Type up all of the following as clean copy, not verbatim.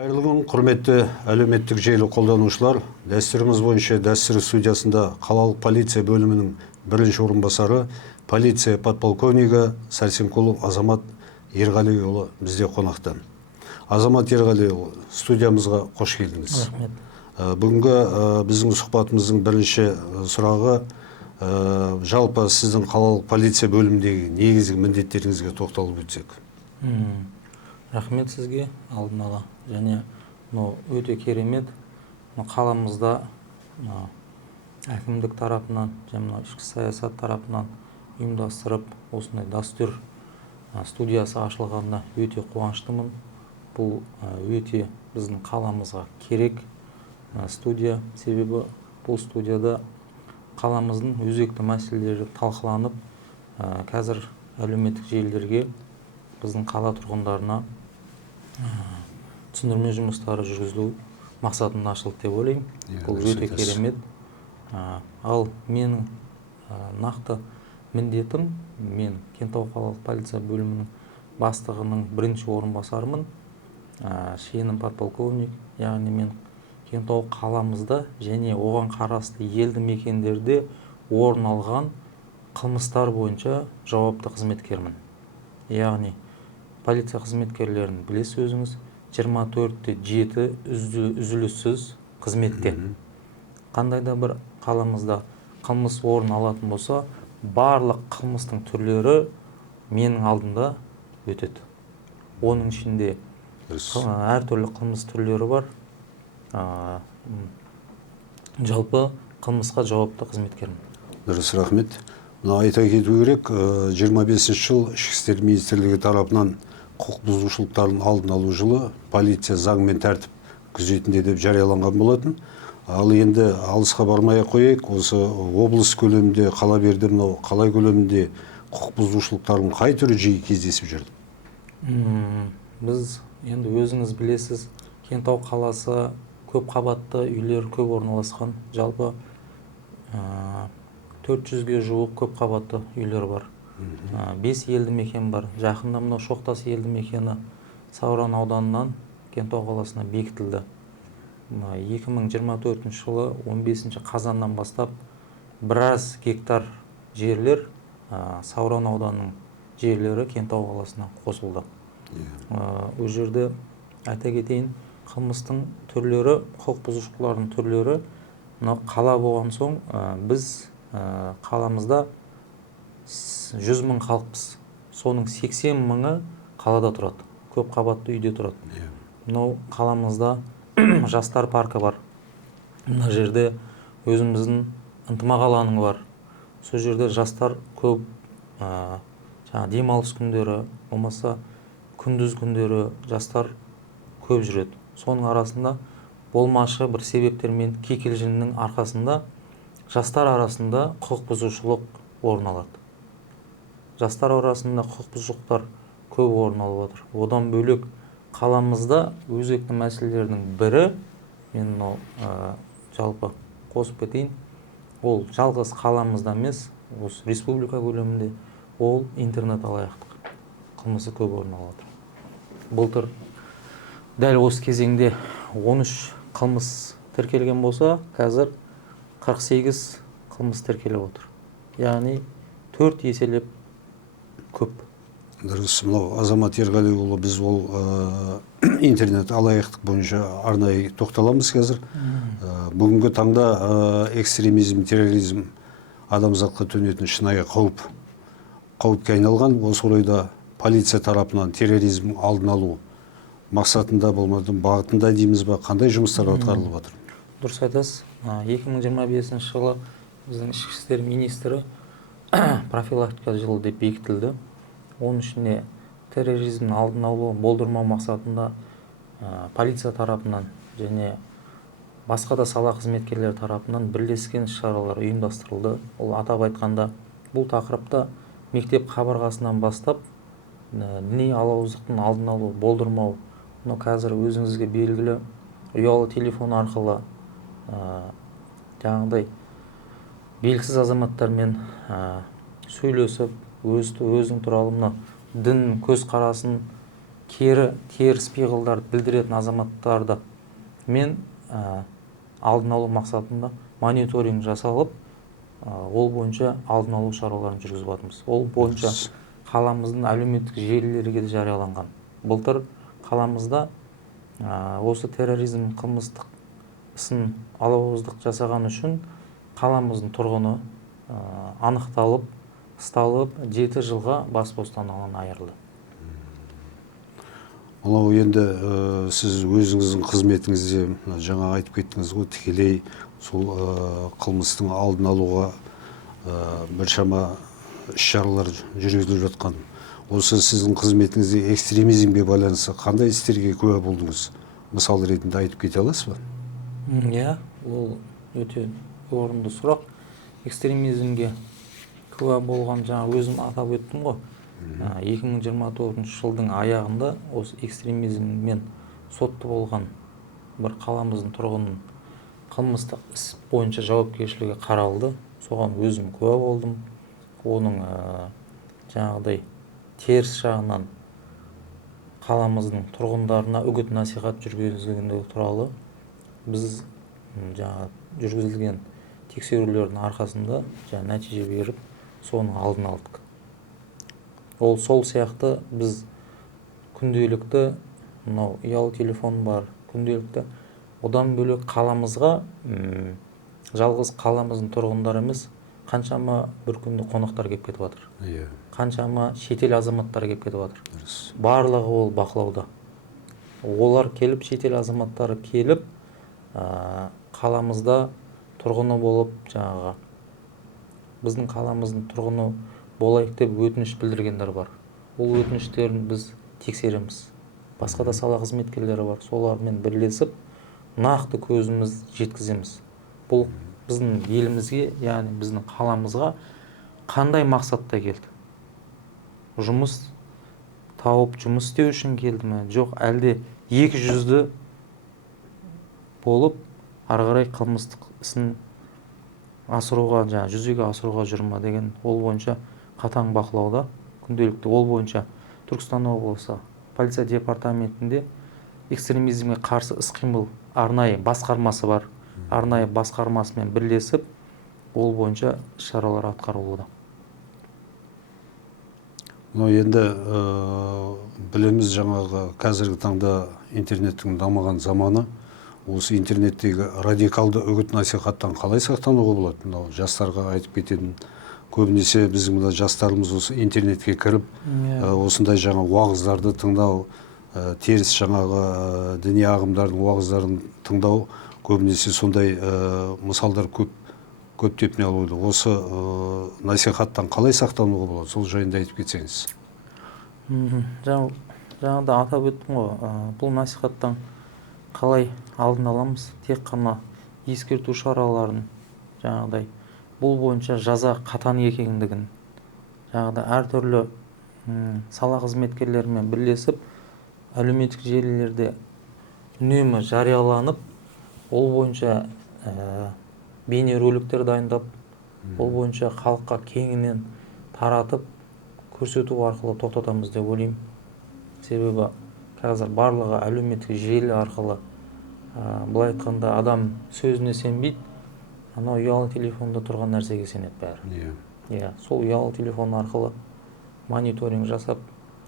Қайырлы күн, құрметті әлеуметтік желі қолданушылар. Дәстүріміз бойынша дәстүр студиясында қалалық полиция бөлімінің бірінші орынбасары, полиция подполковнигі Сәрсенқұлов Азамат Ерғалиұлы бізде қонақта. Азамат Ерғалиұлы, студиямызға қош келдіңіз. Рахмет. Бүгінгі біздің сұхбатымыздың бірінші сұрағы, жалпы сіздің қалалық полиция бөліміндегі негізгі міндеттеріңізге тоқталып өтсек. Рахмет сізге алдын ала. Және өте керемет. Қаламызда әкімдік тарапынан, және ішкі саясат тарапынан ұйымдастырып, осындай дәстүр студиясы ашылғанына өте қуаныштымын. Бұл өте біздің қаламызға керек студия, себебі бұл студияда қаламыздың өзекті мәселелері талқыланып, қазір әлеуметтік желілерге біздің қала тұрғындарына түсіндірме жұмыстары жүргізілу мақсатында ашылды деп ойлаймын. Бұл өте керемет. Ал менің нақты міндетім, мен Кентау қалалық полиция бөлімінің бастығының бірінші орынбасарымын. Шенім подполковник, яғни мен Кентау қаламызда және оған қарасты елді мекендерде орын алған қылмыстар бойынша жауапты қызметкермін. Яғни полиция қызметкерлерін білесіз өзіңіз, 24/7 үзіліссіз қызметте. Қандай да бір қаламызда қылмыс орын алатын болса, барлық қылмыстың түрлері менің алдымда өтеді. Оның ішінде әртүрлі қылмыс түрлері бар. Жалпы қылмысқа жауапты қызметкермін. Дұрыс, рахмет. Айта кету керек, 25 жыл ішкі істер министрлігі тарапынан құқық бұзушылықтардың алдын алу жылы полиция заң мен тәртіп күзетінде деп жарияланған болатын. Ал енді алысқа бармай қояйық, осы облыс көлемінде, қала берді, қала көлемінде құқық бұзушылықтардың қай түрі жиі кездесіп жүрді? Біз енді өзіңіз білесіз, Кентау қаласы көп қабатты үйлер көп орналасқан. Жалпы 400-ге жуық көп қабатты үйлер бар. 5 елді мекен бар. Жақында мынау Шоқтас елді мекені Сауран ауданынан Кентау қаласына бекітілді. 2024 жылы 15 қазаннан бастап біраз гектар жерлер Сауран ауданының жерлері Кентау қаласына қосылды. Ол жерде айта кетейін, қылмыстың түрлері, құқық бұзушылықтардың түрлері, қала болған соң біз қаламызда 100 мың халықпыз. Соның 80 мыңы қалада тұрады. Көп қабатты үйде тұрады. Мынау қаламызда жастар паркі бар. Мына жерде өзіміздің ынтымақ алаңы бар. Сол жерде жастар көп демалыс күндері, болмаса күндіз күндері жастар көп жүреді. Соның арасында болмашы бір себептермен кикілжіңнің арқасында жастар арасында құқық бұзушылық орын алады. Жастар арасында құқық бұзушылықтар көп орын алып отыр. Одан бөлек қаламызда өзекті мәселелердің бірі, мен жалпы қосып кетейін, ол жалғыз қаламызда емес, осы республика көлемінде, ол интернет алаяқтық қылмысы көп орын алып отыр. Былтыр дәл осы кезеңде 13 қылмыс тіркелген болса, қазір 48 қылмыс тіркеліп отыр. Яғни 4 еселеп көп. Дұрыс, мынау Азамат Ерғалиұлы, біз ол интернет алаяқтық бойынша арнайы тоқталамыз қазір. Бүгінгі таңда экстремизм, терроризм адамзатқа төнетін шынайы қауіпке айналған. Осы орайда полиция тарапынан терроризм алдын алу мақсатында болмады, бағытында дейміз ба, қандай жұмыстар атқарылып жатыр? Дұрыс айтасыз. 2025 жылы біздің ішкі істер министрі профилактика жылы деп бекітілді. Оның ішінде терроризмнің алдын алу, болдырмау мақсатында полиция тарапынан және басқа да сала қызметкерлері тарапынан бірлескен шаралар ұйымдастырылды. Ол атап айтқанда бұл тақырыпта мектеп қабырғасынан бастап діни алауыздықтың алдын алу, болдырмау, қазір өзіңізге белгілі ұялы телефон арқылы жаңағыдай белгісіз азаматтармен сөйлесіп, өзің туралы дін көзқарасын теріс пиғылдарды білдіретін азаматтарды мен алдын алу мақсатында мониторинг жасалып, ол бойынша алдын алу шараларын жүргізіп жатырмыз. Ол бойынша қаламыздың әлеуметтік желілерге де жарияланған. Былтыр қаламызда осы терроризм қылмыстық ісін алауыздық жасаған үшін қаламыздың тұрғыны анықталып, ұсталып, 7 жылға бас бостандығынан айырылды. Мынау енді сіз өзіңіздің қызметіңізде жаңа айтып кеттіңіз ғой, тікелей сол қылмыстың алдын алуға біршама іс-шаралар жүргізіліп жатқан. Осы сіздің қызметіңізде экстремизмге байланысты қандай істерге куә болдыңыз? Мысал ретінде айтып кете аласыз ба? Иә, ол өте орынды сұрақ. Экстремизмге куә болған, жаңа өзім атап өттім ғой. 2024 жылдың аяғында осы экстремизммен сотты болған бір қаламыздың тұрғынын қылмыстық іс бойынша жауапкершілігі қаралды. Соған өзім куә болдым. Оның жаңағыдай теріс жағынан қаламыздың тұрғындарына үгіт насихат жүргізілгендігі туралы біз жаңа жүргізілген тексерулердің арқасында жаңа нәтиже беріп, соның алдын алдық. Ол сол сияқты біз күнделікті, мынау ұялы телефон бар, күнделікті. Одан бөлек қаламызға жалғыз қаламыздың тұрғындары емес, қаншама бір күнді қонақтар келіп кетіп жатыр. Қаншама шетел азаматтары келіп кетіп жатыр. Барлығы ол бақылауда. Олар келіп, шетел азаматтары келіп, қаламызда тұрғыны болып, жаңағы біздің қаламыздың тұрғыны болайық деп өтініш білдіргендер бар. Ол өтініштерін біз тексереміз. Басқа да сала қызметкерлері бар. Солармен бірлесіп, нақты көзіміз жеткіземіз. Бұл біздің елімізге, яғни біздің қаламызға қандай мақсатта келді? Жұмыс тауып, жұмыс істеу үшін келді ме? Жоқ, әлде екі жүзді болып, ары қарай қылмыстық ісін асыруға, жүзеге асыруға жүр ме деген, ол бойынша қатаң бақылауда. Күнделікті ол бойынша Түркістан облысы полиция департаментінде экстремизмге қарсы іс-қимыл арнайы басқармасы бар. Арнайы басқармасымен бірлесіп, ол бойынша шаралар атқарылуда. Енді білеміз, жаңағы қазіргі таңда интернеттің дамыған заманы. Осы интернеттегі радикалды үгіт насихаттан қалай сақтануға болады? Жастарға айтып кететін, көбінесе біздің мына жастарымыз осы интернетке кіріп, осындай жаңа уағыздарды тыңдау, теріс жаңағы діни ағымдардың уағыздарын тыңдау, көбінесе сондай мысалдар көп деп не алуды. Осы насихаттан қалай сақтануға болады? Сол жайында айтып кетсеңіз. Жаңағыда атап өттім ғой, бұл насихаттан қалай алдын аламыз? Тек қана ескерту шараларын, жаңағыдай бұл бойынша жаза қатаң екендігін, жаңағыда әртүрлі сала қызметкерлерімен бірлесіп, әлеуметтік желілерде үнемі жарияланып, ол бойынша бейнероликтер дайындап, ол бойынша халыққа кеңінен таратып, көрсету арқылы тоқтатамыз деп ойлаймын. Себебі қазір барлығы әлеуметтік желі арқылы, былай айтқанда адам сөзіне сенбейді, анау ұялы телефонда тұрған нәрсеге сенеді бәрі. Сол ұялы телефон арқылы мониторинг жасап,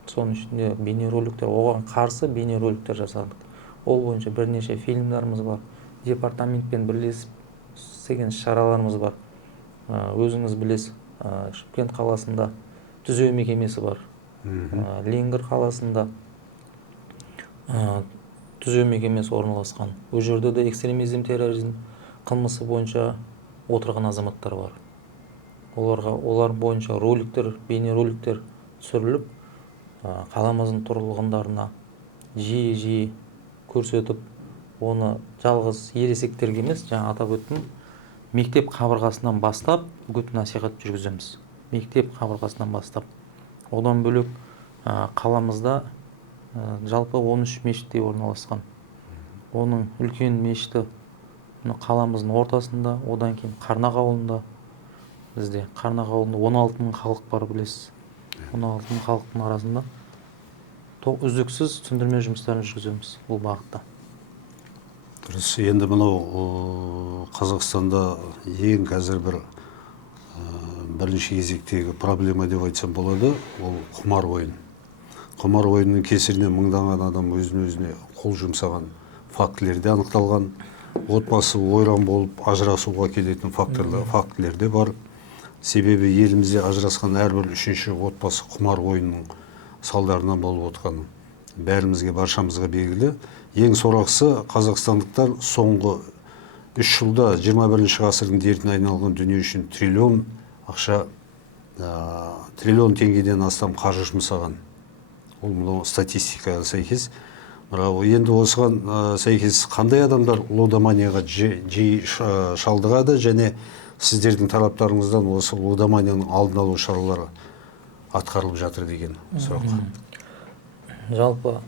соның ішінде бейнероликтер, оған қарсы бейнероликтер жасадық. Ол бойынша бірнеше фильмдарымыз бар. Департаментпен бірлесіп істеген шараларымыз бар. Өзіңіз білесіз, Шымкент қаласында түзеу мекемесі бар. Леңгір қаласында түзеу мекемесі орналасқан. Ол жерде де экстремизм, терроризм қылмысы бойынша отырған азаматтар бар. Олар бойынша роликтер, бейнероликтер түсіріліп, қаламыздың тұрғындарына жиі көрсетіп, оны жалғыз ересектерге емес, жаңа атап өттім, мектеп қабырғасынан бастап үгіт насихат жүргіземіз. Мектеп қабырғасынан бастап. Одан бөлек қаламызда жалпы 13 мешітте орналасқан. Оның үлкен мешіті қаламыздың ортасында, одан кейін Қарнақ ауылында, бізде Қарнақ ауылында 16 мың халық бар, білесіз. 16 мың халықтың арасында үздіксіз түсіндірме жұмыстарын жүргіземіз бұл бағытта. Дұрыс. Енді мынау Қазақстанда ең қазір бірінші кезектегі проблема деп айтсам болады, ол құмар ойын. Құмар ойынның кесірінен мыңдаған адам өзіне қол жұмсаған фактілер де анықталған. Отбасы ойран болып ажырасуға келетін фактілер де бар. Себебі елімізде ажырасқан әрбір үшінші отбасы құмар ойынның салдарынан болып отқаны бәрімізге, баршамызға белгілі. Ең сорақысы, қазақстандықтар соңғы 3 жылда 21 ғасырдың дертіне айналған дүние үшін триллион теңгеден астам қаржы жұмсаған. Ол мынау статистикаға сәйкес. Енді осыған сәйкес қандай адамдар лудоманияға жиі шалдығады, және сіздердің тараптарыңыздан осы лудоманияның алдын алу шаралары атқарылып жатыр деген сұрақ. Жалпы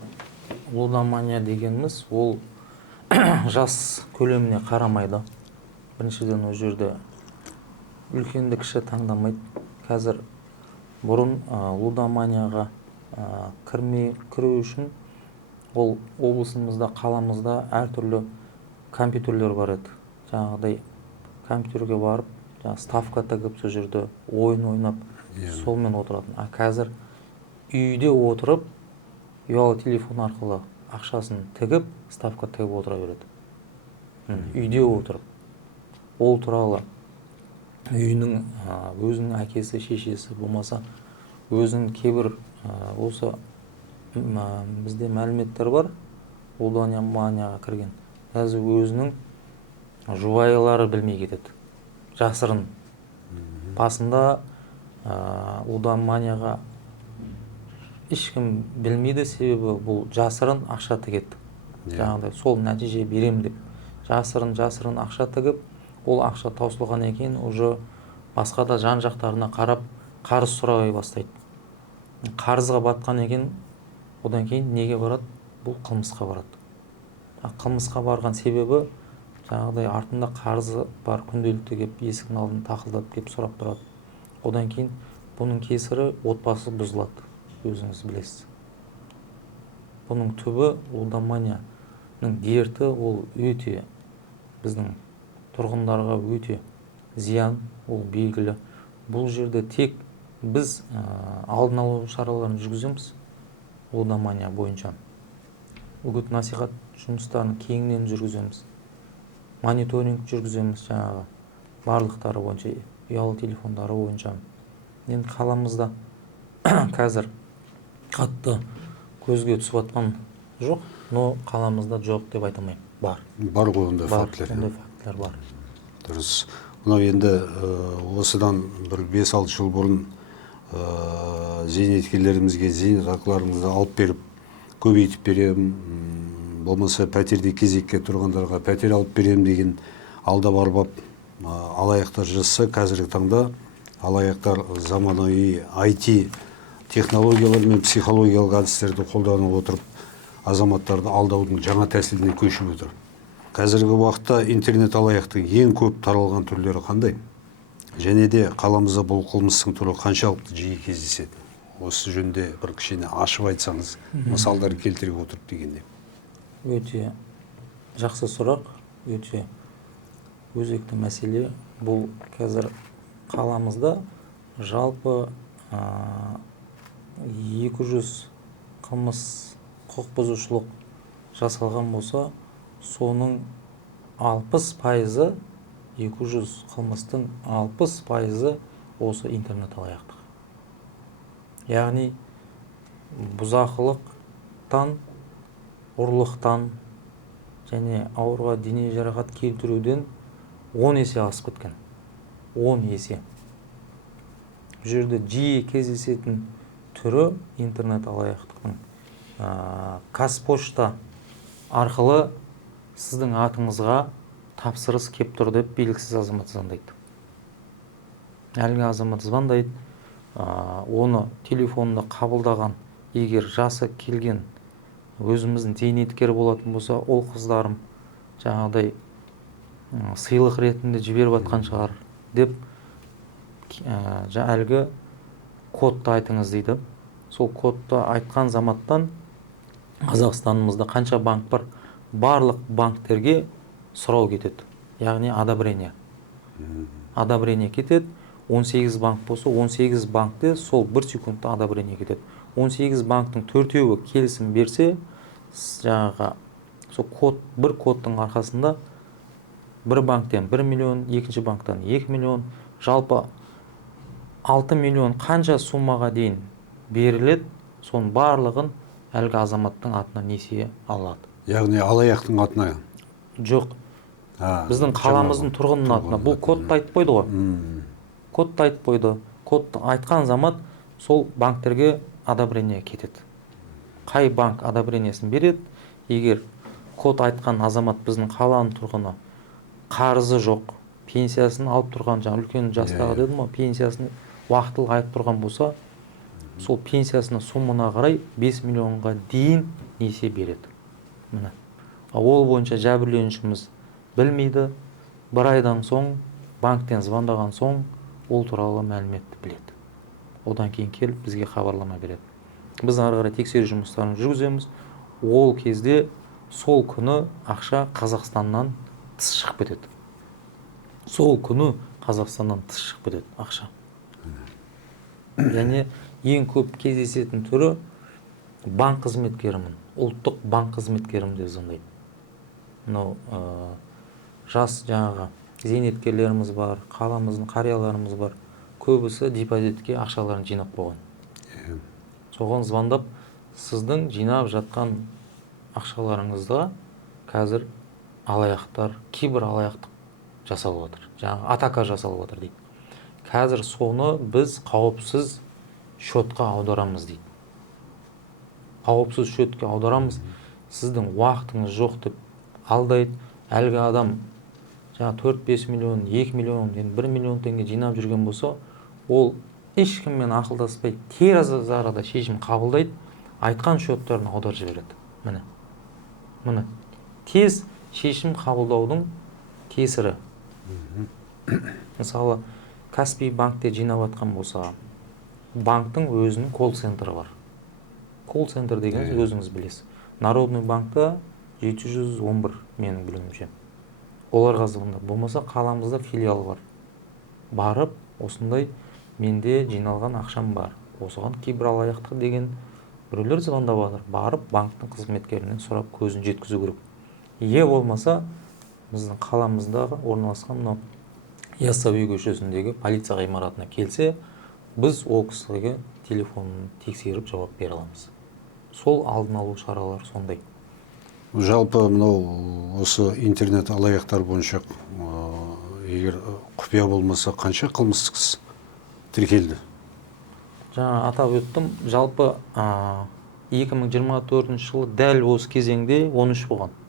лудомания дегеніміз ол жас көлеміне қарамайды. Біріншіден ол жерде үлкенді кіші таңдамайды. Қазір бұрын лудоманияға кіру үшін ол облысымызда, қаламызда әртүрлі компьютерлер бар еді. Жаңағыдай компьютерге барып, ставка тігіп, сол жерде ойын ойнап, солмен отыратын. А қазір үйде отырып, ұялы телефон арқылы ақшасын тігіп, ставка тігіп отыра береді. Үйде отырып. Ол туралы үйінің өзінің әкесі, шешесі болмаса, өзінің кейбір осы бізде мәліметтер бар, лудоманияға кірген. Қазір өзінің жұбайлары білмей кетеді. Жасырын. Басында лудоманияға ешкім білмейді, себебі бұл жасырын ақша тігеді. Жаңағыдай сол нәтиже берем деп жасырын ақша тігіп, ол ақша таусылған екен, уже басқа да жан жақтарына қарап қарыз сұрай бастайды. Қарызға батқан екен, одан кейін неге барады? Бұл қылмысқа барады. Қылмысқа барған себебі жаңағыдай артында қарызы бар, күнделікті кеп есіктің алдын тақылдап кеп сұрап тұрады. Одан кейін бұның кесірі отбасы бұзылады, өзіңіз білесіз. Бұның түбі лудоманияның дерті, ол өте біздің тұрғындарға өте зиян, ол белгілі. Бұл жерде тек біз алдын алу шараларын жүргіземіз лудомания бойынша. Үгіт насихат жұмыстарын кеңінен жүргіземіз. Мониторинг жүргіземіз, жаңағы барлықтары бойынша, ұялы телефондары бойынша. Енді қаламызда қазір қатты көзге түсіп атқан жоқ, но қаламызда жоқ деп айтамаймын. Бар. Бар ғой ондай фактілер. Ондай фактілер бар. Дұрыс. Мынау енді осыдан бір 5-6 жыл бұрын зейнеткерлерімізге зейнетақыларымызды алып беріп, көбейтіп берем, болмаса пәтерде кезекке тұрғандарға пәтер алып берем деген алдап арбап алаяқтар жасаса, қазіргі таңда алаяқтар заманауи IT технологиялар мен психологиялық әдістерді қолданып отырып, азаматтарды алдаудың жаңа тәсіліне көшіп отыр. Қазіргі уақытта интернет алаяқтың ең көп таралған түрлері қандай? Және де қаламызда бұл қылмыстың түрі қаншалықты жиі кездеседі? Осы жөнде бір кішкене ашып айтсаңыз, мысалдар келтіре отырып дегенде. Өте жақсы сұрақ, өте өзекті мәселе. Бұл қазір қаламызда жалпы 200 қылмыс, құқық бұзушылық жасалған болса, соның 60%, 200 қылмыстың 60% осы интернет алаяқтық. Яғни бұзақылықтан, ұрлықтан және ауырға дене жарақат келтіруден 10 есе асып кеткен. 10 есе. Бұл жерде жиі кездесетін түрі интернет алаяқтықтың. Қазпошта арқылы сіздің атыңызға тапсырыс кеп тұр деп белгісіз азамат звондайды. Әлгі азамат звондайды, оны телефонында қабылдаған, егер жасы келген өзіміздің зейнеткер болатын болса, ол қыздарым жаңағыдай сыйлық ретінде жіберіп атқан шығар деп әлгі кодты айтыңыз дейді. Сол кодты айтқан заматтан Қазақстанымызда қанша банк бар, барлық банктерге сұрау кетеді, яғни одобрение. Одобрение кетеді. 18 банк болса, 18 банкте сол 1 секундта одобрение кетеді. 18 банктың 4-еуі келісім берсе, жаңағы сол бір кодтың арқасында бір банктен 1 миллион, екінші банктан 2 миллион, жалпы 6 миллион қанша суммаға дейін беріледі, соның барлығын әлгі азаматтың атына несие алады. Яғни алаяқтың атына? Жоқ. Біздің қаламыздың тұрғынның атына. Бұл кодты айтып қойды ғой. Кодты айтып қойды. Кодты айтқан замат сол банктерге одобрение кетеді. Қай банк одобрениесін береді? Егер код айтқан азамат біздің қаланың тұрғыны, қарызы жоқ, пенсиясын алып тұрған, жаңа үлкен жастағы дедім ғой, пенсиясын уақытылы айтып тұрған болса, сол пенсиясының суммына қарай 5 миллионға дейін несие береді. Міне. Ол бойынша жәбірленушіміз білмейді, бір айдан соң банктен звондаған соң ол туралы мәліметті біледі. Одан кейін келіп бізге хабарлама береді. Біз ары қарай тексеру жұмыстарын жүргіземіз. Ол кезде сол күні ақша Қазақстаннан тыс шығып кетеді. Сол күні Қазақстаннан тыс шығып кетеді ақша. Және ең көп кездесетін түрі банк қызметкерімін, ұлттық банк қызметкерім деп звондайды. Мынау жас жаңағы зейнеткерлеріміз бар, қаламыздың қарияларымыз бар. Көбісі депозитке ақшаларын жинап қойған. Соған звондап, сіздің жинап жатқан ақшаларыңызда қазір алаяқтар, кибер алаяқтық жасалып отыр. Жаңағы атака жасалып отыр дейді. Қазір соны біз қауіпсіз шотқа аударамыз дейді. Қауіпсіз шотқа аударамыз. Сіздің уақытыңыз жоқ деп алдайды. Әлгі адам жаңа 4-5 миллион, 2 миллион, 1 миллион теңге жинап жүрген болса, ол ешкіммен ақылдаспай тез арада шешім қабылдайды, айтқан шоттарын аударып жібереді. Міне. Тез шешім қабылдаудың кесірі. Мысалы, Каспий банкте жинап атқан болса, банктың өзінің колл-центрі бар. Колл-центр деген өзіңіз білесіз. Народный банкта 711 менің білуімше. Оларға звондап, болмаса қаламызда филиал бар. Барып, осындай менде жиналған ақшам бар. Осыған кибер алаяқтық деген біреулер звондап жатыр. Барып, банктың қызметкерінен сұрап көзін жеткізу керек. Болмаса, біздің қаламыздағы орналасқан мынау Яссауи көшесіндегі полиция ғимаратына келсе, біз ол кісіге телефонын тексеріп жауап бере аламыз. Сол алдын алу шаралар сондай. Жалпы мынау осы интернет алаяқтар бойынша егер құпия болмаса қанша қылмыстық іс тіркелді? Жаңа атап өттім, жалпы 2024 жылы дәл осы кезеңде 13 болған.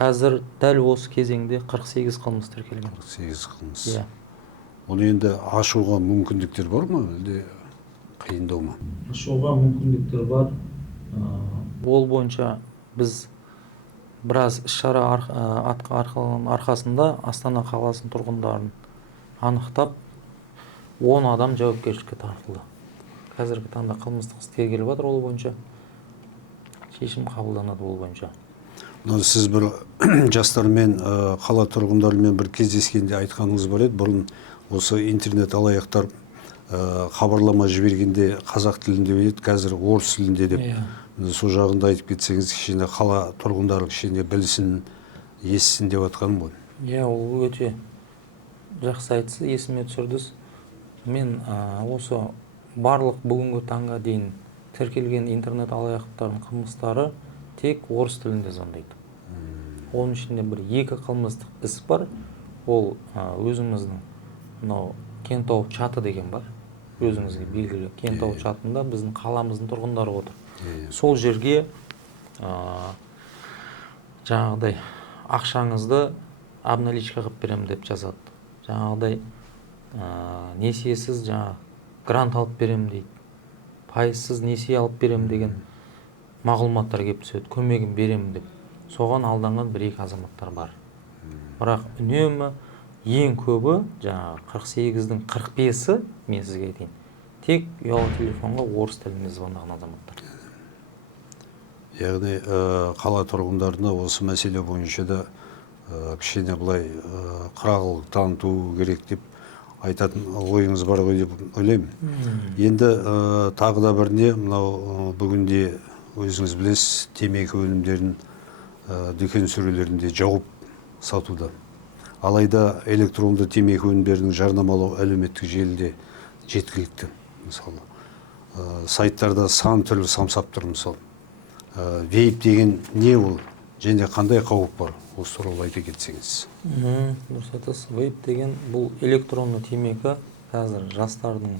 Қазір дәл осы кезеңде 48 қылмыс тіркелген. 48 қылмыс. Оны енді ашуға мүмкіндіктер бар ма, әлде қиындау ма? Ашуға мүмкіндіктер бар. Ол бойынша біз біраз іс-шара арқасында Астана қаласының тұрғындарын анықтап, 10 адам жауапкершілікке тартылды. Қазіргі таңда қылмыстық іс тергеліп жатыр ол бойынша. Шешім қабылданады ол бойынша. Сіз бір жастармен, қала тұрғындарымен бір кездескенде айтқаныңыз бар еді, бұрын осы интернет алаяқтар хабарлама жібергенде қазақ тілінде еді, қазір орыс тілінде деп. Сол жағында айтып кетсеңіз, кішкене қала тұрғындары кішкене білсін, естісін деп атқаным ғой. Ол өте жақсы айтсыз, есіме түсірдіңіз. Мен осы барлық бүгінгі таңға дейін тіркелген интернет алаяқтардың қылмыстары тек орыс тілінде звондайды. Оның ішінде бір 2 қылмыстық іс бар. Ол өзіміздің мынау Кентау чаты деген бар. Өзіңізге белгілі Кентау чатында біздің қаламыздың тұрғындары отыр. Сол жерге жаңағыдай ақшаңызды обналичка қылып берем деп жазады. Жаңағыдай несиесіз грант алып берем дейді. Пайызсыз несие алып берем деген мағлұматтар келіп түседі. Көмегін берем деп. Соған алданған 1-2 азаматтар бар. Бірақ үнемі ең көбі 48-дің 45-і мен сізге айтайын. Тек ұялы телефонға орыс тілінде звондаған азаматтар. яғни қала тұрғындарына осы мәселе бойынша да кішкене былай қырағылық таныту керек деп айтатын ойыңыз бар ғой деп ойлаймын. Енді тағы да біріне мынау бүгінде өзіңіз білесіз, темекі өнімдерін дүкен сөрелерінде жауып сатуда. Алайда электронды темекі өнімдерінің жарнамалау әлеуметтік желіде жеткілікті. Мысалы, сайттарда сан түрлі самсап тұр. Мысалы, вейп деген не ол және қандай қауіп бар? Осы туралы айта кетсеңіз. Дұрыс айтасыз. Вейп деген бұл электронды темекі. Қазір жастардың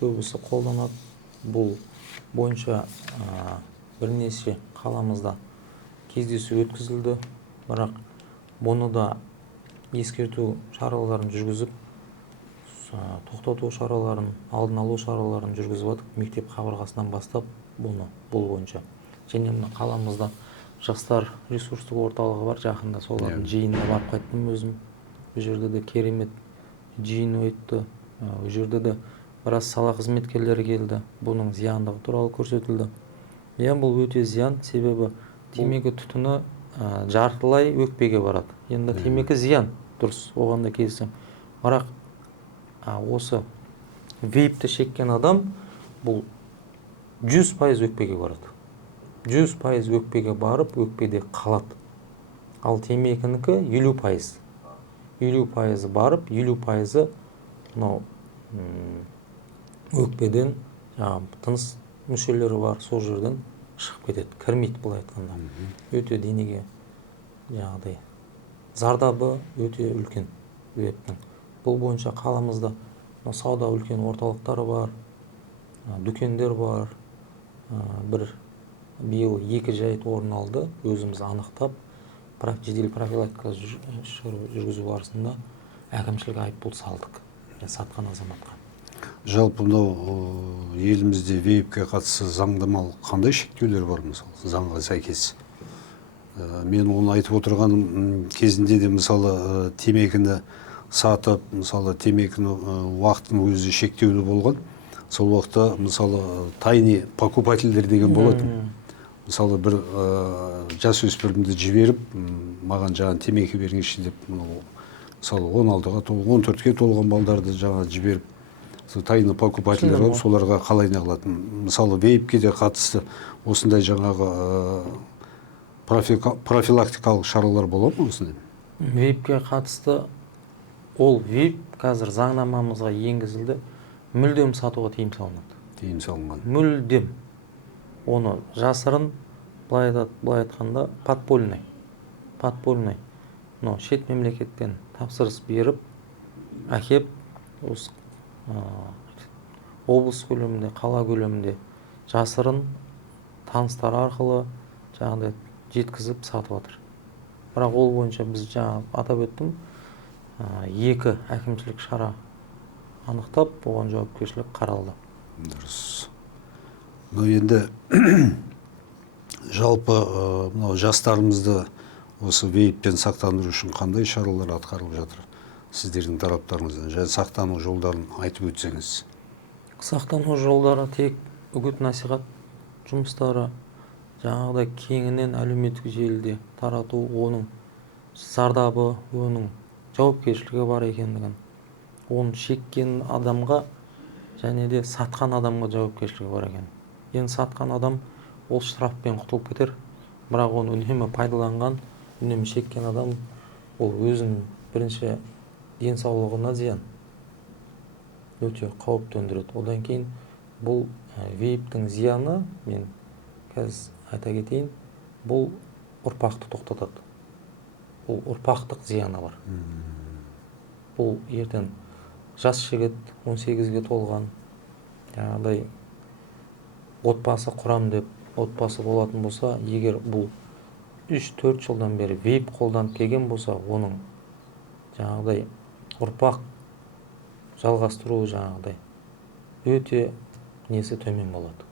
көбісі қолданады. Бұл бойынша бірнеше қаламызда кездесу өткізілді. Бірақ бұны да ескерту шараларын жүргізіп, тоқтату шараларын, алдын алу шараларын жүргізіп жатыр. Мектеп қабырғасынан бастап бұл бойынша. Және мына қаламызда жастар ресурстық орталығы бар, жақында солардың жиынына барып қайттым өзім. Бұл жерде де керемет жиын өтті. Бұл жерде де біраз сала қызметкерлері келді. Бұның зияндығы туралы көрсетілді. Бұл өте зиян, себебі темекі түтіні жартылай өкпеге барады. Енді темекі зиян, дұрыс, оған да келісем. Бірақ осы вейпті шеккен адам бұл 100% өкпеге барады. 100% өкпеге барып, өкпеде қалады. Ал темекінікі 50%. 50% барып, 50% өкпеден тыныс мүшелері бар, сол жерден шығып кетеді, кірмейді былай айтқанда. Өте денеге зардабы өте үлкен вейптің. Бұл бойынша қаламызда сауда үлкен орталықтары бар, дүкендер бар. Биыл 2 жайт орын алды, өзіміз анықтап, жедел профилактика жүргізу барысында әкімшілік айыппұл салдық сатқан азаматқа. Жалпы мынау елімізде вейпке қатысты заңнамалық қандай шектеулер бар, мысалы, заңға сәйкес? Мен оны айтып отырған кезінде де, мысалы, темекіні сатып, мысалы, темекіні уақытын өзі шектеулі болған. Сол уақытта, мысалы, тайный покупательдер деген болатын. Мысалы, бір жасөспірімді жіберіп, маған жаңа темекі беріңізші деп, мысалы, 16-ға толған, 14-ге толған балдарды жаңа жіберіп, тайны покупательдер болып, соларға қалай неғылатын. Мысалы, вейпке де қатысты осындай жаңағы профилактикалық шаралар бола ма осындай? Вейпке қатысты ол вейп қазір заңнамамызға енгізілді, мүлдем сатуға тыйым салынады. Тыйым салынған. Мүлдем. Оны жасырын, былай айтқанда подпольный. Шет мемлекеттен тапсырыс беріп, әкеп, облыс көлемінде, қала көлемінде жасырын таныстар арқылы жаңағыдай жеткізіп сатып жатыр. Бірақ ол бойынша біз жаңа атап өттім, 2 әкімшілік шара анықтап, оған жауапкершілік қаралды. Дұрыс. Енді жалпы жастарымызды осы вейптен сақтандыру үшін қандай шаралар атқарылып жатыр? Сіздердің тараптарыңыздан және сақтану жолдарын айтып өтсеңіз. Сақтану жолдары тек үгіт насихат жұмыстары, жаңағыдай кеңінен әлеуметтік желіде тарату, оның зардабы, оның жауапкершілігі бар екендігін, оны шеккен адамға және де сатқан адамға жауапкершілігі бар екен. Енді сатқан адам ол штрафпен құтылып кетер, бірақ оны үнемі пайдаланған, үнемі шеккен адам ол өзінің бірінші денсаулығына зиян, өте қауіп төндіреді. Одан кейін бұл вейптің зияны, мен қазір айта кетейін, бұл ұрпақты тоқтатады. Бұл ұрпақтық зияны бар. Бұл ертең жас жігіт 18-ге толған, жаңағыдай отбасы құрам деп отбасы болатын болса, егер бұл 3-4 жылдан бері вейп қолданып келген болса, оның жаңағыдай ұрпақ жалғастыру жаңағыдай өте несі төмен болады.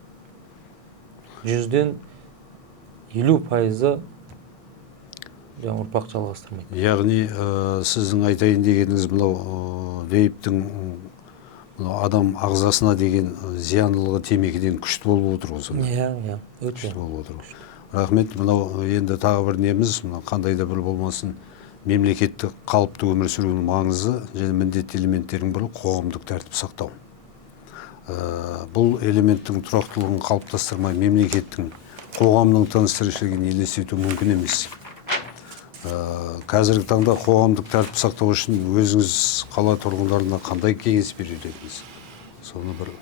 100-ден 50% ұрпақ жалғастырмайды. Яғни сіздің айтайын дегеніңіз мынау вейптің адам ағзасына деген зияндылығы темекіден күшті болып отыр ғой сонда. Өте. Күшті болып отыр. Рахмет. Мынау енді тағы бір неміз, мына қандай да бір болмасын, мемлекеттік қалыпты өмір сүруінің маңызы және міндетті элементтерінің бірі қоғамдық тәртіп сақтау. Бұл элементтің тұрақтылығын қалыптастырмай мемлекеттің, қоғамның тыныс-тіршілігін елестету мүмкін емес. Қазіргі таңда қоғамдық тәртіп сақтау үшін өзіңіз қала тұрғындарына қандай кеңес берер едіңіз? Соны бір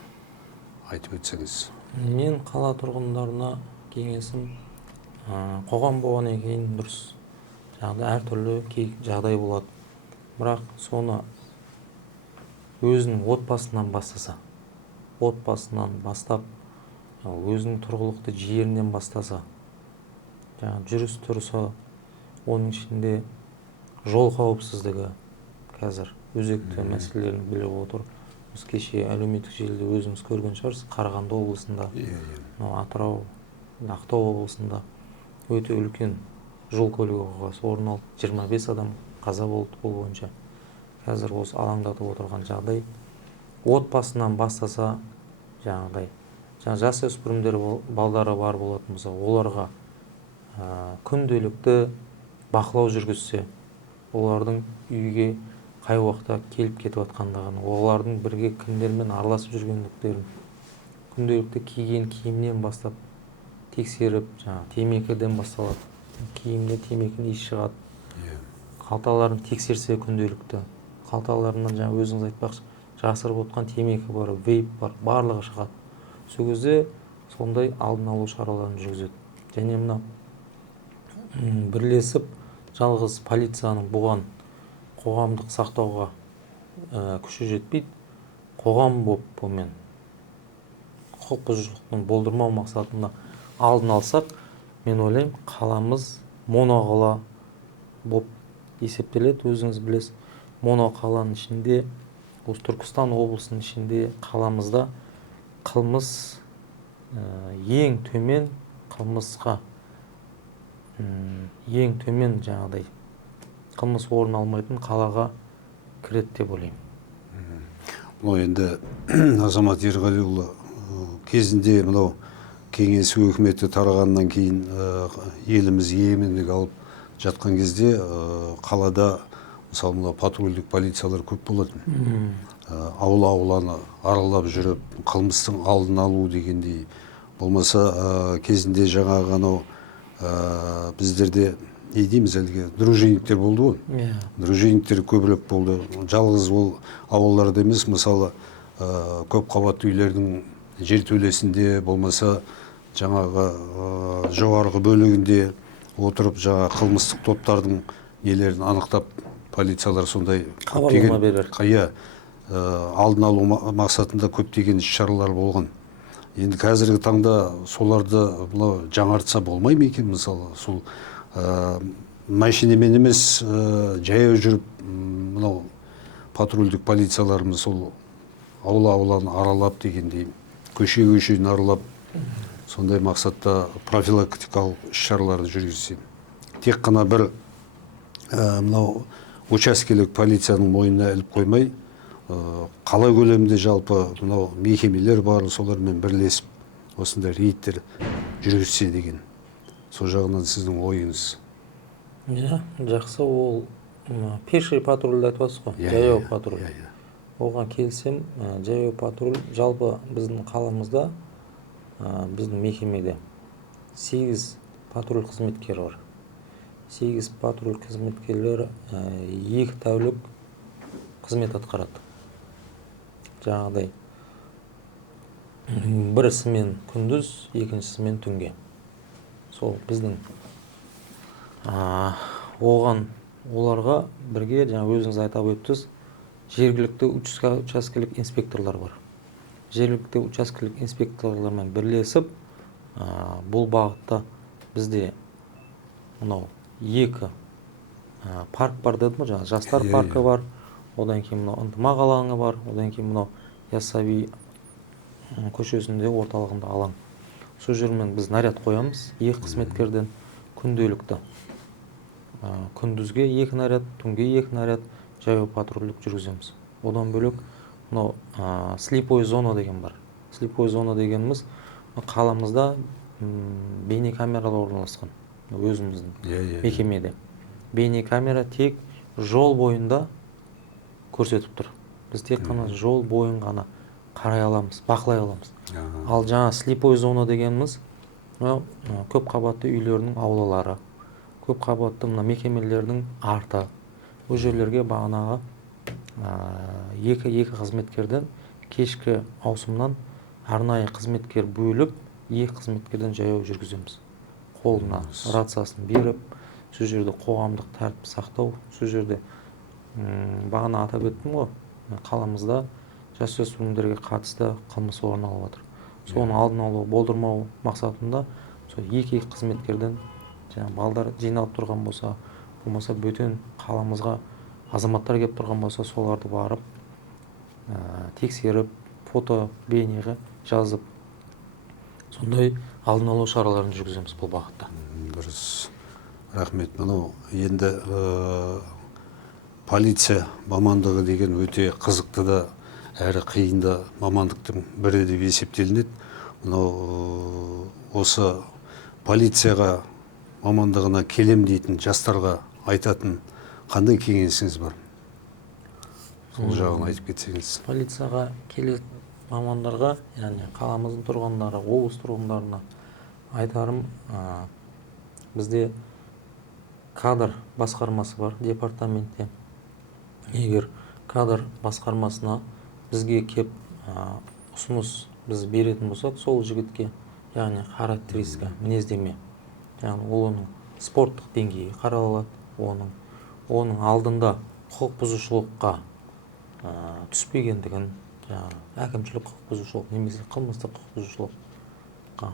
айтып өтсеңіз. Мен қала тұрғындарына кеңесім, қоғам болғаннан кейін дұрыс, әртүрлі жағдай болады. Бірақ соны өзінің отбасынан бастаса, отбасынан бастап, өзінің тұрғылықты жерінен бастаса, жүріс тұрысы, оның ішінде жол қауіпсіздігі қазір өзекті мәселелерін біліп отыр. Біз кеше әлеуметтік желіде өзіміз көрген шығарсыз, Қарағанды облысында, Атырау, Ақтау облысында өте үлкен жол көлік оқиғасы орын алды. 25 адам қаза болды бұл бойынша. Қазір осы алаңдатып отырған жағдай отбасынан бастаса, жасөспірімдер балдары бар болатын болса, оларға күнделікті бақылау жүргізсе, олардың үйге қай уақытта келіп кетіп жатқандығын, олардың бірге кімдермен араласып жүргендіктерін, күнделікті киген киімнен бастап тексеріп, темекіден басталады. Киімде темекінің иісі шығады. Қалталарын тексерсе күнделікті, қалталарынан өзіңіз айтпақшы, жасырып отқан темекі бар, вейп бар, барлығы шығады. Сол кезде сондай алдын алу шараларын жүргізеді. Және мына бірлесіп жалғыз полицияның бұған қоғамдық сақтауға күші жетпейді. Қоғам болып бұмен құқық бұзушылықтың болдырмау мақсатында алдын алсақ, мен ойлаймын, қаламыз моноқала болып есептеледі. Өзіңіз білесіз, моноқаланың ішінде, осы Түркістан облысының ішінде, қаламызда қылмыс ең төмен, қылмысқа ең төмен қылмыс орын алмайтын қалаға кіреді деп ойлаймын. Мынау енді Азамат Ерғалиұлы кезінде мынау кеңес өкіметі тарағаннан кейін еліміз егемендік алып жатқан кезде қалада мысалы мына патрульдік полициялар көп болатын. Аула-ауланы аралап жүріп, қылмыстың алдын алу дегендей. Болмаса кезінде жаңағы анау біздерде не дейміз әлгі дружинниктер болды ғой. Дружинниктер көбірек болды. Жалғыз ол ауылдарда емес, мысалы көп қабатты үйлердің жертөлесінде, болмаса жаңағы жоғарғы бөлігінде отырып, жаңа қылмыстық топтардың нелерін анықтап, полициялар сондай хабарлама берер. Алдын алу мақсатында көптеген іс-шаралар болған. Енді қазіргі таңда соларды жаңартса болмай ма екен? Мысалы, сол машинамен емес, жаяу жүріп, мынау патрульдік полицияларымыз сол аула-ауланы аралап дегендей, көше-көшені аралап, сондай мақсатта профилактикалық іс-шараларды жүргізсе. Тек қана бір мынау учаскелік полицияның мойнына іліп қоймай, қала көлемінде жалпы мынау мекемелер бар, солармен бірлесіп осындай рейдтер жүргізсе деген. Сол жағынан сіздің ойыңыз? Жақсы, ол пеший патрульді айтып отырсыз ғой, жаяу патруль. Оған келсем, жаяу патруль жалпы біздің қаламызда, біздің мекемеде 8 патруль қызметкері бар. 8 патруль қызметкерлері 2 тәулік қызмет атқарады. Жаңағыдай, бірісімен күндіз, екіншісімен түнге. Сол біздің оларға бірге, өзіңіз айтап өттіңіз, жергілікті учаскелік инспекторлар бар. Жергілікті учаскелік инспекторлармен бірлесіп, бұл бағытта бізде мынау 2 парк бар дедім, жастар паркі бар, одан кейін мынау ынтымақ алаңы бар, одан кейін мынау Яссауи көшесінде орталығында алаң. Сол жермен біз наряд қоямыз, 2 қызметкерден күнделікті. Күндізге 2 наряд, түнге 2 наряд жаяу патрульдік жүргіземіз. Одан бөлек мынау слепой зона деген бар. Слепой зона дегеніміз қаламызда бейне камералар орналасқан өзіміздің Иә. мекемеде. Бейне камера тек жол бойында көрсетіп тұр. Біз тек қана жол бойын ғана қарай аламыз, бақылай аламыз. Ал жаңа слепой зона дегеніміз көп қабатты үйлердің аулалары, көп қабатты мекемелердің арты. Ол жерлерге бағанағы екі қызметкерден кешкі ауысымнан арнайы қызметкер бөліп, екі қызметкерден жаяу жүргіземіз. Қолына рациясын беріп, сол жерде қоғамдық тәртіп сақтау, сол жерде бағана атап өттім ғой, қаламызда жасөспірімдерге қатысты қылмыс орын алып жатыр. Соның алдын алу, болдырмау мақсатында сол екі қызметкерден жаңа балдар жиналып тұрған болса, болмаса бөтен қаламызға азаматтар келіп тұрған болса, соларды барып тексеріп, фото, бейнеге жазып, сондай алдын алу шараларын жүргіземіз бұл бағытта. Дұрыс. Рахмет. Мынау енді полиция мамандығы деген өте қызықты да әрі қиын да мамандықтың бірі деп есептелінеді. Мынау осы полицияға мамандығына келем дейтін жастарға айтатын қандай кеңесіңіз бар? Сол жағын айтып кетсеңіз. Полицияға келетін мамандарға, яғни қаламыздың тұрғындары, облыс тұрғындарына айтарым, бізде кадр басқармасы бар департаментте. Егер кадр басқармасына бізге кеп ұсыныс біз беретін болсақ, сол жігітке, яғни характеристика, мінездеме, яғни оның спорттық деңгейі қаралады, оның алдында құқық бұзушылыққа түспегендігін, әкімшілік құқық бұзушылық немесе қылмыстық құқық бұзушылыққа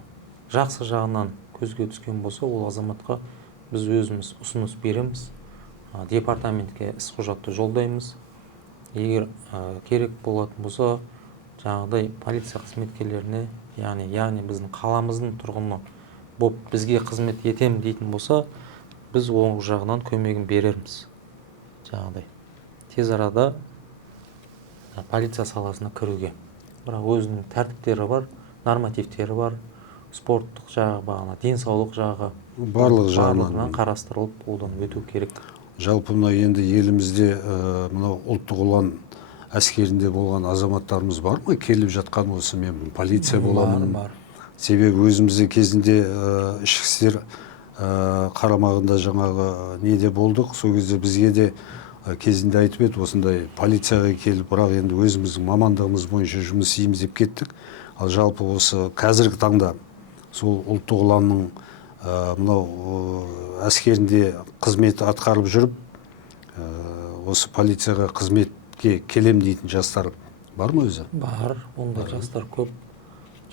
жақсы жағынан көзге түскен болса, ол азаматқа біз өзіміз ұсыныс береміз, департаментке іс құжатты жолдаймыз. Егер керек болатын болса, жаңағыдай полиция қызметкерлеріне, яғни біздің қаламыздың тұрғыны болып бізге қызмет етем дейтін болса, біз оң жағынан көмегін берерміз. Жаңағыдай тез арада полиция саласына кіруге. Бірақ өзінің тәртіптері бар, нормативтері бар, спорттық жағы, бағана денсаулық жағы барлығынан қарастырылып, одан өту керек. Жалпы мына енді елімізде мынау ұлттық ұлан әскерінде болған азаматтарымыз бар ма? Келіп жатқан осы мен полиция боламын. Бар. Себебі өзімізде кезінде ішкі істер қарамағында жаңағы неде болдық. Сол кезде бізге де кезінде айтып еді, осындай полицияға келіп, бірақ енді өзіміздің мамандығымыз бойынша жұмыс істейміз деп кеттік. Ал жалпы осы қазіргі таңда сол ұлттық ұланның мынау әскерінде қызмет атқарып жүріп, осы полицияға қызметке келем дейтін жастар бар ма өзі? Бар, ондай жастар көп.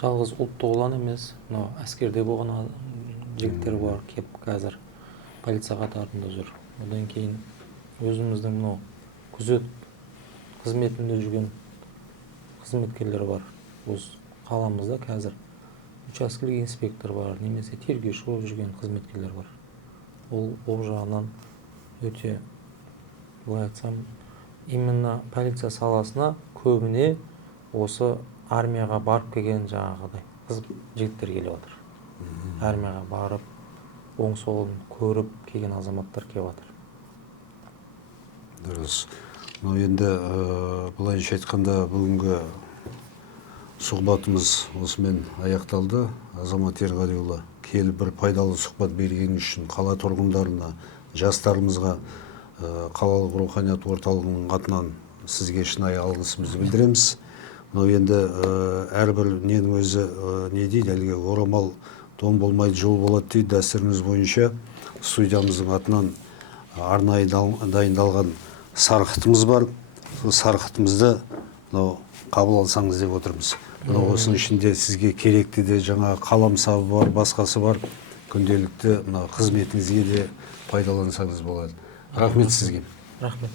Жалғыз ұлттық ұлан емес, әскерде болған жігіттер бар, кеп қазір полиция қатарында жүр. Одан кейін өзіміздің күзет қызметінде жүрген қызметкерлер бар. Осы қаламызда қазір учаскелік инспектор бар, немесе тергеуші болып жүрген қызметкерлер бар. Ол жағынан өте, былай айтсам, именно полиция саласына көбіне осы армияға барып келген жаңағыдай жігіттер келіп жатыр. Армияға барып, оң солын көріп келген азаматтар келіп жатыр. Дұрыс. Енді былайша айтқанда бүгінгі сұхбатымыз осымен аяқталды. Азамат Ерғалиұлы келіп бір пайдалы сұхбат берген үшін қала тұрғындарына, жастарымызға қалалық руханият орталығының атынан сізге шынайы алғысымызды білдіреміз. Енді әрбір ненің өзі не дейді, әлгі орамал дом болмайды, жол болады дейді. Дәстүріміз бойынша студиямыздың атынан арнайы дайындалған сарқытымыз бар. Сол сарқытымызды қабыл алсаңыз деп отырмыз. Осының ішінде сізге керекті де жаңа қаламсабы бар, басқасы бар. Күнделікті қызметіңізге де пайдалансаңыз болады. Рахмет сізге. Рахмет.